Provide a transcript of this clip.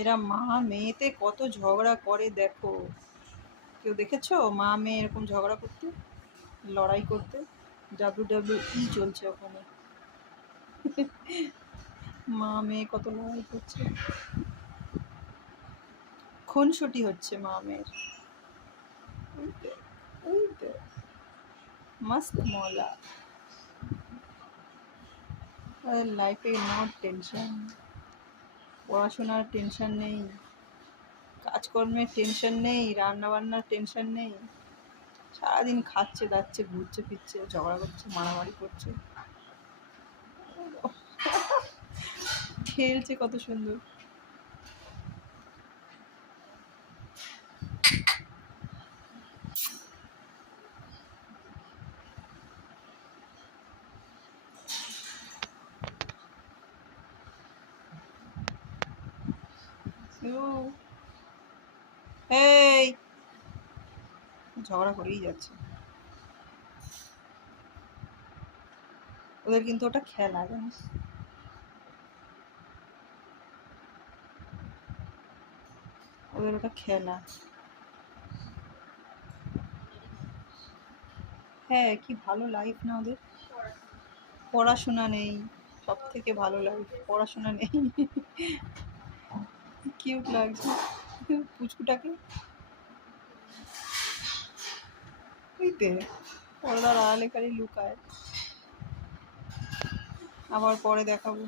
এরা মা মেয়েতে কত ঝগড়া করে দেখো। কেউ দেখেছো মা মেয়ে এরকম ঝগড়া করতে, লড়াই করতে? WWE চলছে ওখানে। মা মেয়ে কত লড়াই করছে, খুনসুটি হচ্ছে মা মেয়ের। ওই দেখ, ওই দেখ, মস্ত মজা। লাইফে নো টেনশন, পড়াশোনার টেনশন নেই, কাজকর্মের টেনশন নেই, রান্না বান্নার টেনশন নেই। সারাদিন খাচ্ছে দাচ্ছে, ঘুরছে ফিরছে, ঝগড়া করছে, মারামারি করছে, খেলছে কত সুন্দর। এই ঝগড়া করেই যাচ্ছে। ওদের কিন্তু ওটা খেলা, জানিস? ওদের ওটা খেলা। হ্যাঁ, কি ভালো লাইফ না ওদের। পড়াশোনা নেই, সব থেকে ভালো লাইফ, পড়াশোনা নেই। কিউট লাগছে পুচকুটাকে। বুঝতে পর্দার আড়ালে খালি লুকায়। আবার পরে দেখাবো।